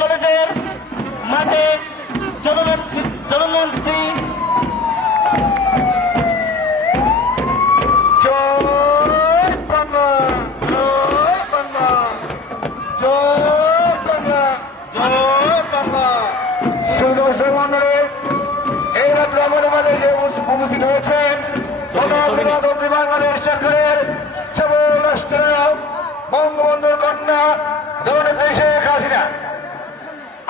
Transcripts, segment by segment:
কলেজের মাঠে জননেত্রী এই মাত্র আমাদের মাঝে যে উপস্থিত হয়েছেন বাংলাদেশ সরকারের সবল রাষ্ট্রীয় বঙ্গবন্ধুর কন্যা জননেত্রী শেখ হাসিনা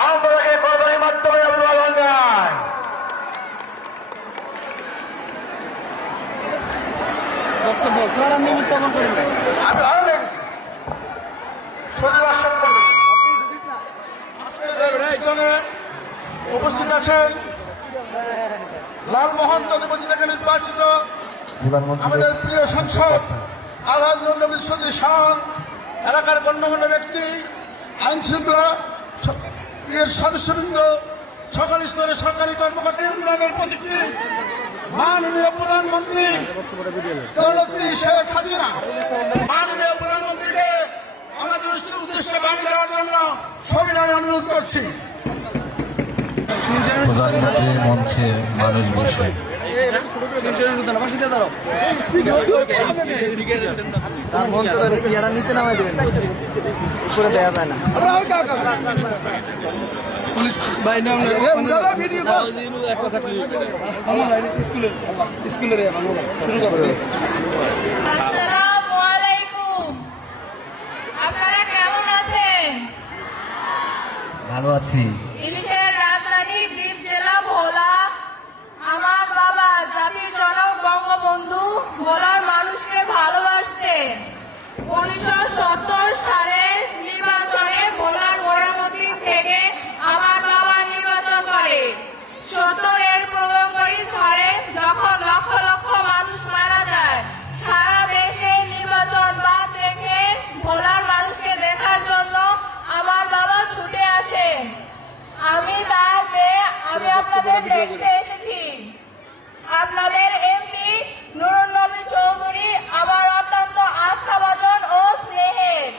আমাদেরকে করবারের মাধ্যমে অভিবাদন জানায়। বক্তব্য স্যার আপনি উপস্থাপন করেন। আমি ভালো লেগেছি উপস্থিত আছেন লালমোহন তদুপতি থেকে নির্বাচিত আমাদের প্রিয় সাংসদ আলহাজ নন্দী শাহ, এলাকার গণ্যমান্য ব্যক্তি, আইন শৃঙ্খলা সদস্যবৃন্দ, সকল স্তরের সরকারি কর্মকর্তা, উন্নয়নের প্রতিনিধি, মাননীয় প্রধানমন্ত্রী জননেত্রী শেখ হাসিনা, মাননীয় প্রধানমন্ত্রীকে আমাদের উদ্দেশ্যে বাণী দেওয়ার জন্য সবিনয় অনুরোধ করছি। প্রধানমন্ত্রীর মঞ্চে মানুষ বসে তার মন্ত্রটা ইয়ারা নিচে নামাই দেবেন, উপরে দেওয়া যায় না। পুলিশ বাহিনী স্কুলের শুরু করবে। আসসালামু আলাইকুম, আপনারা কেমন আছেন? ভালো আছি। ইলিশের রাজধানী দ্বীপ জেলা ভোলা। আমার বাবা জাতির জনক বঙ্গবন্ধু ভোলার মানুষকে ভালোবাসতেন। 1970 সালের নির্বাচনে ভোলার মোড়ামতি থেকে আমার বাবা নির্বাচন করে। 70-এর প্রলয়ঙ্করী ঝড়ে যখন লক্ষ লক্ষ মানুষ মারা যায়, সারা দেশে নির্বাচন বাদ রেখে ভোলার মানুষকে দেখার জন্য আমার বাবা ছুটে আসেন। আমি তার মেয়ে, আমি আপনাদের দেখতে এসেছি। আপনাদের এমপি নুরুন নবী চৌধুরী আমার অত্যন্ত আস্থাভাজন ও স্নেহের।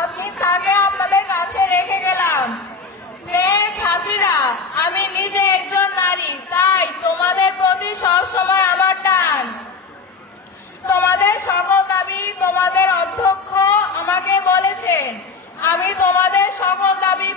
আমি তাকে আপনাদের কাছে রেখে গেলাম। স্নেহের ছাত্রীরা, আমি নিজে একজন নারী, তাই তোমাদের প্রতি সবসময় আমার টান। তোমাদের সকল দাবি তোমাদের অধ্যক্ষ আমাকে বলেছেন, আমি তোমাদের সকল দাবি